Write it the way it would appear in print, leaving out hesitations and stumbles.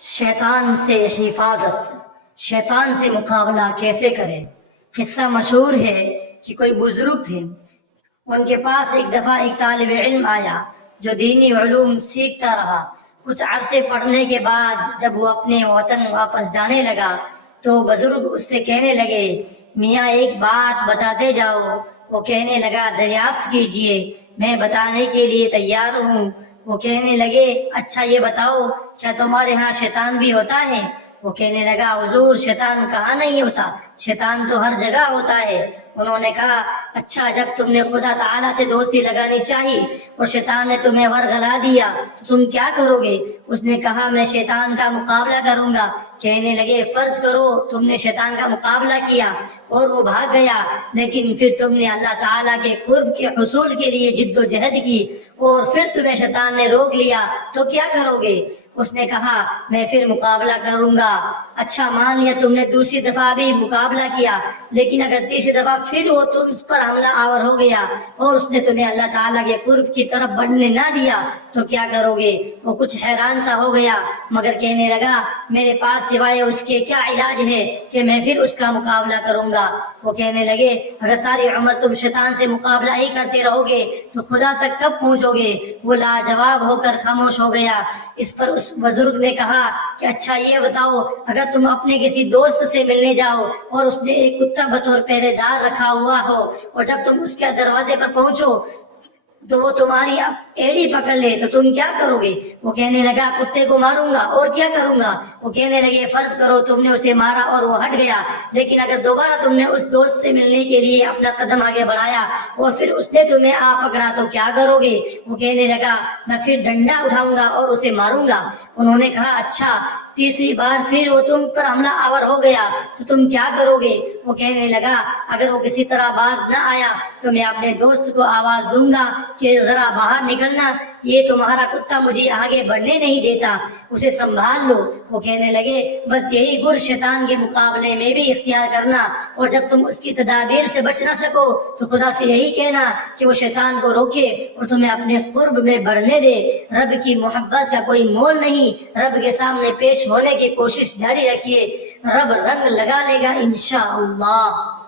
شیطان سے حفاظت، شیطان سے مقابلہ کیسے کرے۔ قصہ مشہور ہے کہ کوئی بزرگ تھے، ان کے پاس ایک دفعہ ایک طالب علم آیا جو دینی علوم سیکھتا رہا۔ کچھ عرصے پڑھنے کے بعد جب وہ اپنے وطن واپس جانے لگا تو بزرگ اس سے کہنے لگے، میاں ایک بات بتاتے جاؤ۔ وہ کہنے لگا، دریافت کیجئے، میں بتانے کے لیے تیار ہوں۔ وہ کہنے لگے، اچھا یہ بتاؤ، کیا تمہارے ہاں شیطان بھی ہوتا ہے؟ وہ کہنے لگا، حضور شیطان کہاں نہیں ہوتا، شیطان تو ہر جگہ ہوتا ہے۔ انہوں نے کہا، اچھا جب تم نے خدا تعالیٰ سے دوستی لگانی چاہی اور شیطان نے تمہیں ورغلا دیا تو تم کیا کرو گے؟ اس نے کہا، میں شیطان کا مقابلہ کروں گا۔ کہنے لگے، فرض کرو تم نے شیطان کا مقابلہ کیا اور وہ بھاگ گیا، لیکن پھر تم نے اللہ تعالیٰ کے قرب کے حصول کے لیے جد و جہد کی اور پھر تمہیں شیطان نے روک لیا تو کیا کرو گے؟ اس نے کہا، میں پھر مقابلہ کروں گا۔ اچھا مان لیا تم نے دوسری دفعہ بھی مقابلہ کیا، لیکن اگر تیسری دفعہ پھر وہ تم پر حملہ آور ہو گیا اور اس نے تمہیں اللہ تعالیٰ کے قرب کی طرف بڑھنے نہ دیا تو کیا کرو گے؟ وہ کچھ حیران سا ہو گیا مگر کہنے لگا، میرے پاس سوائے اس کے کیا علاج ہے کہ میں پھر اس کا مقابلہ کروں گا۔ وہ کہنے لگے، اگر ساری عمر تم شیطان سے مقابلہ ہی کرتے رہو گے تو خدا تک کب پہنچو گے؟ وہ لاجواب ہو کر خاموش ہو گیا۔ اس پر اس بزرگ نے کہا کہ اچھا یہ بتاؤ، اگر تم اپنے کسی دوست سے ملنے جاؤ اور اس نے ایک کتا بطور پہرے دار رکھا ہوا ہو اور جب تم اس کے دروازے پر پہنچو تو وہ تمہاری ایڑی پکڑ لے تو تم کیا کرو گے؟ وہ کہنے لگا، کتے کو ماروں گا، اور کیا کروں گا؟ وہ کہنے لگے، فرض کرو تم نے اسے مارا اور وہ ہٹ گیا، لیکن اگر دوبارہ تم نے اس دوست سے ملنے کے لیے اپنا قدم آگے بڑھایا اور پھر اس نے تمہیں آ پکڑا تو کیا کرو گے؟ وہ کہنے لگا، میں پھر ڈنڈا اٹھاؤں گا اور اسے ماروں گا۔ انہوں نے کہا، اچھا تیسری بار پھر وہ تم پر حملہ آور ہو گیا تو تم کیا کرو گے؟ وہ کہنے لگا، اگر وہ کسی طرح باز نہ آیا تو میں اپنے دوست کو آواز دوں گا کہ ذرا باہر نکلنا، یہ تمہارا کتا مجھے آگے بڑھنے نہیں دیتا، اسے سنبھال لو۔ وہ کہنے لگے، بس یہی گر شیطان کے مقابلے میں بھی اختیار کرنا، اور جب تم اس کی تدابیر سے بچ نہ سکو تو خدا سے یہی کہنا کہ وہ شیطان کو روکے اور تمہیں اپنے قرب میں بڑھنے دے۔ رب کی محبت کا کوئی مول نہیں، رب کے سامنے پیش ہونے کی کوشش جاری رکھیے، رب رنگ لگا لے گا انشاءاللہ۔